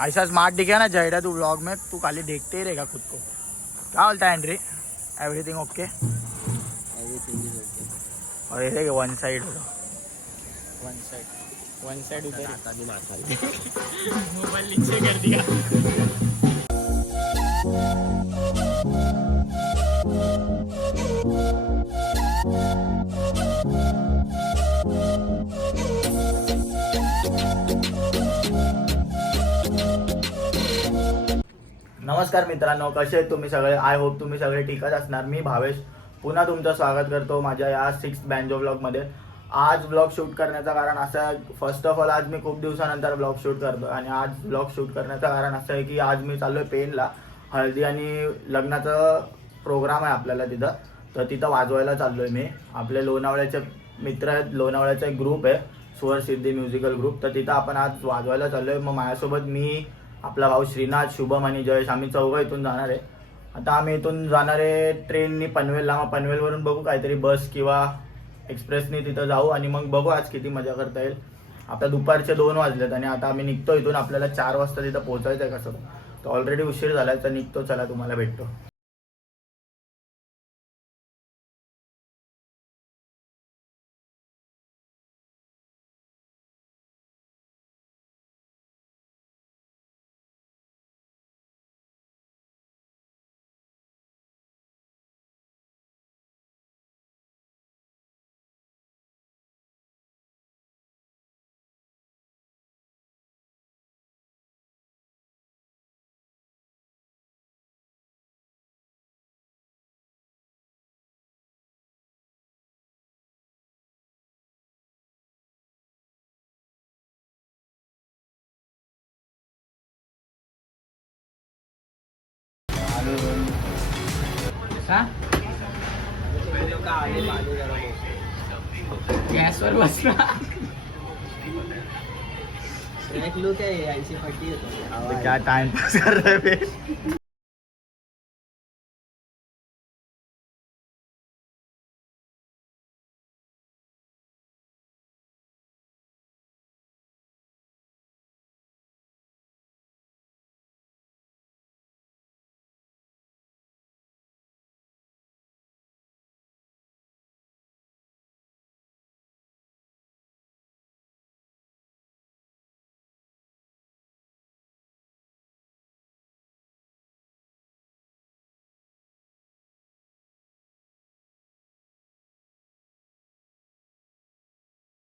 ऐसा स्मार्ट दिखे ना जयरा तू व्लॉग में, तू खाली देखते ही रहेगा खुद को। क्या बोलता है एंड्री? Everything okay? Everything is okay. और ये वन साइड होगा, वन साइड उधर आता भी मार खाली। मोबाइल नीचे कर दिया। नमस्कार मित्रांनो, कसे आहेत तुम्ही सगळे? आय होप तुम्ही सगळे ठीकच असणार। मी भावेश पुन्हा तुमचं स्वागत करतो माझ्या या 6th बँजो ब्लॉगमध्ये। आज ब्लॉग शूट करण्याचं कारण असं आहे, फर्स्ट ऑफ ऑल आज मी खूप दिवसानंतर ब्लॉग शूट करतो आणि आज ब्लॉग शूट करण्याचं कारण असं आहे की आज मी चाललो आहे पेनला, हळदी आणि लग्नाचं प्रोग्राम आहे आपल्याला तिथं, तर तिथं वाजवायला चाललो आहे मी। आपले लोणावळ्याचे मित्र आहेत, लोणावळ्याचा एक ग्रुप आहे स्वर सिद्धी म्युझिकल ग्रुप, तर तिथं आपण आज वाजवायला चाललो आहे। मग माझ्यासोबत मी, आपला भाऊ श्रीनाथ, शुभम आणि जयेश, आम्ही चौघं इथून जाणार आहे। आता आम्ही इथून जाणार आहे ट्रेननी पनवेलला, मग पनवेलवरून बघू काहीतरी बस किंवा एक्सप्रेसनी तिथं जाऊ आणि मग बघू आज किती मजा करता येईल। आता दुपारचे 2 वाजलेत आणि आता आम्ही निघतो इथून। आपल्याला 4 वाजता तिथं पोहोचायचं आहे कसं, तर ऑलरेडी उशीर झाला तर निघतो, चला तुम्हाला भेटतो। गॅसवर बसला एक लुक आहे 80 फटी येतो। क्या टाइम पास कर रहे हैं।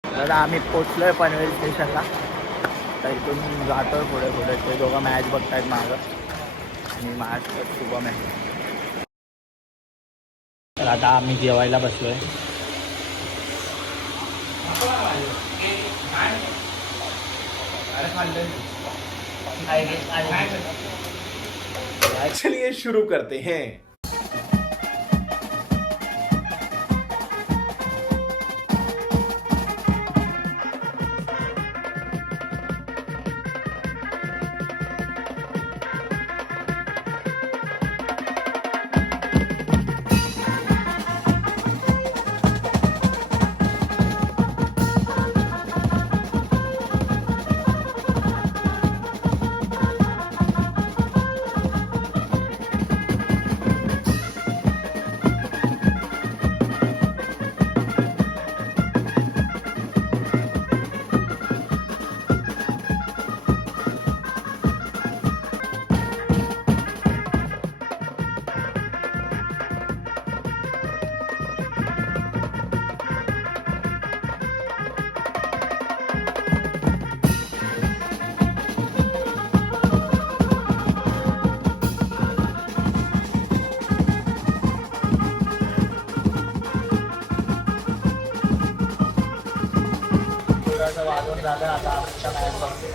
दादा आम्ही पोचलोय पनवेल स्टेशनला, तर इथून जातोय पुढे पुढे। ते दोघं मॅच बघतायत मागं आणि माझ्यासोबत शुभम आहे। तर आता आम्ही जेवायला बसलोय। चलिए शुरू करते हैं। वाजून झालं आता आमच्या मॅच बघतो।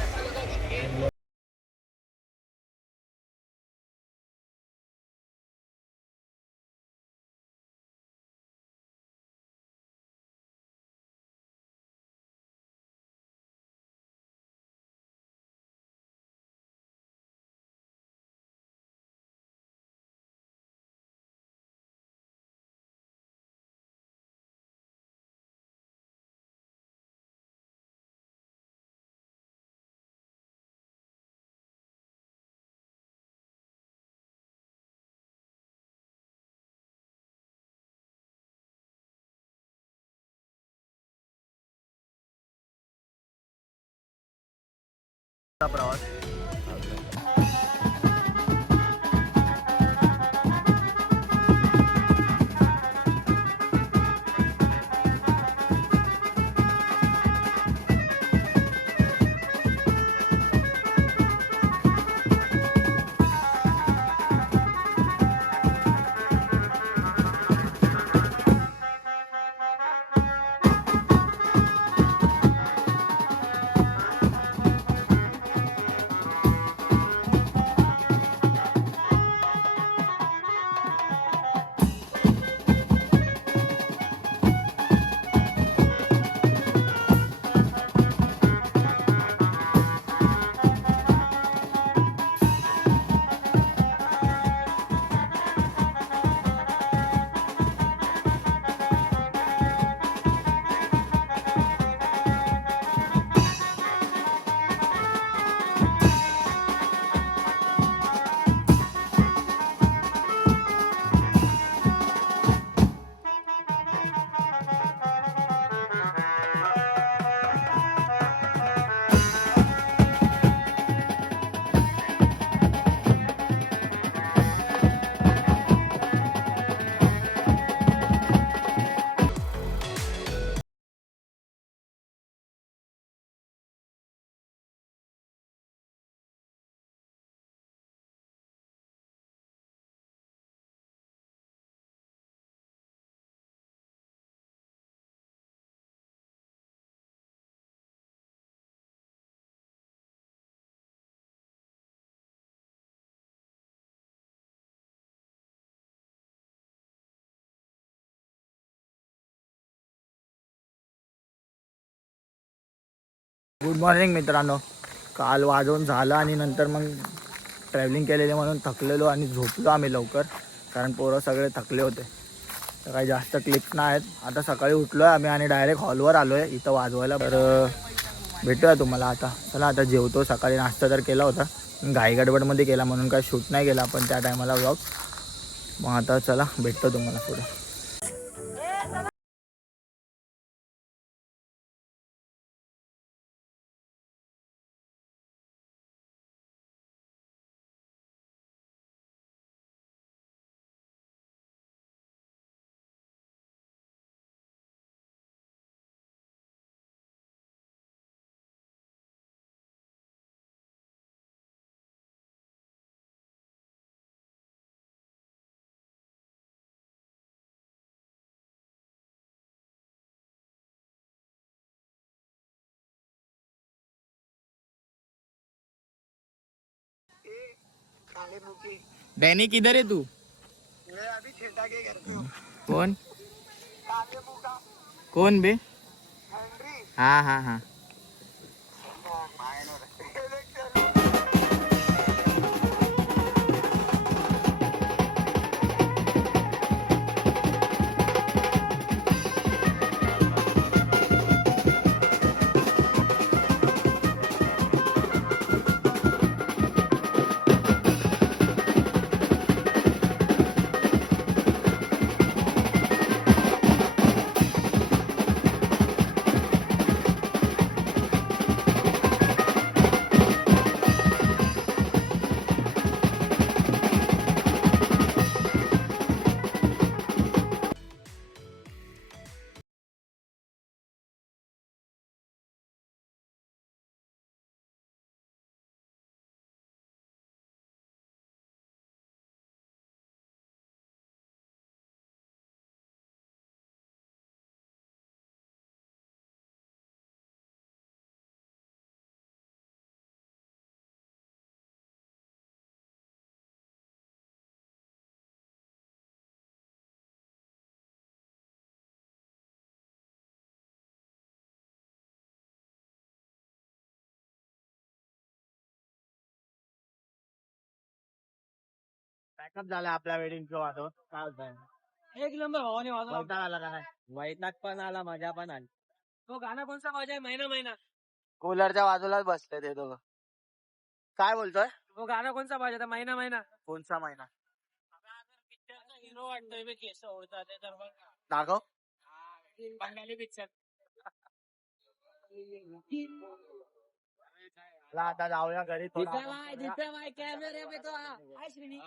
प्रवास. गुड मॉर्निंग मित्रांनो. काल वाजवून झालं आणि नंतर मग ट्रॅव्हलिंग केलेली म्हणून थकलेलो आणि झोपलो आम्ही लवकर, कारण पोरं सगळे थकले होते. तर काही जास्त क्लिप्स नाही आहेत. आता सकाळी उठलो आहे आम्ही आणि डायरेक्ट हॉलवर आलो आहे इथं वाजवायला. तर भेटूया तुम्हाला आता. चला आता जेवतो. सकाळी नाश्ता तर केला होता, घाई गडबडमध्ये केला म्हणून काय शूट नाही केला आपण त्या टायमाला व्लॉग. मग आता चला भेटतो तुम्हाला पुढे. डैनी किधर है तू? मैं अभी छेटा के घर पे हूँ. कौन कौन बे? हाँ हाँ हाँ. पॅकअप झाला आपल्या वेडिंगचं वाजव. काय होतंय? एक नंबर भावाने वाजवला. वैताग आला का काय? वैताग पण आला, मजा पण आली. तो गाणं कोणचा मजा आहे? महिना महिना. कूलरच्या बाजूलाच बसते ते दोघं. काय बोलतोय? तो गाणं कोणचा पाहिजे? महिना महिना. कोणचा महिना? हिरो वाटतोय बे, केस ओढतात ते तर बघ. दाखव. बंगाली पिक्चर. चला आता जाऊया घरी थोडा आराम करूया. कॅमेरे पे तो हाय श्रीनी.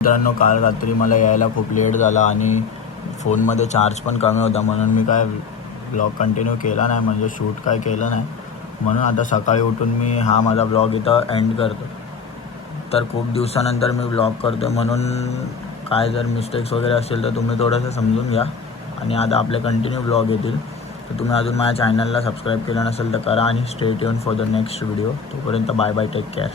मित्रांनो काल रात्री मला यायला खूप लेट झाला आणि फोनमध्ये चार्ज पण कमी होता म्हणून मी काय ब्लॉग कंटिन्यू केला नाही, म्हणजे शूट काय केलं नाही. म्हणून आता सकाळी उठून मी हा माझा ब्लॉग इथं एंड करतो. तर खूप दिवसानंतर मी ब्लॉग करतो म्हणून काय जर मिस्टेक्स वगैरे असेल तर तुम्ही थोडंसं समजून घ्या. आणि आता आपले कंटिन्यू ब्लॉग येतील. तर तुम्ही अजून माझ्या चॅनलला सबस्क्राईब केलं नसेल तर करा आणि stay tune for the next video. तोपर्यंत बाय बाय, टेक केअर.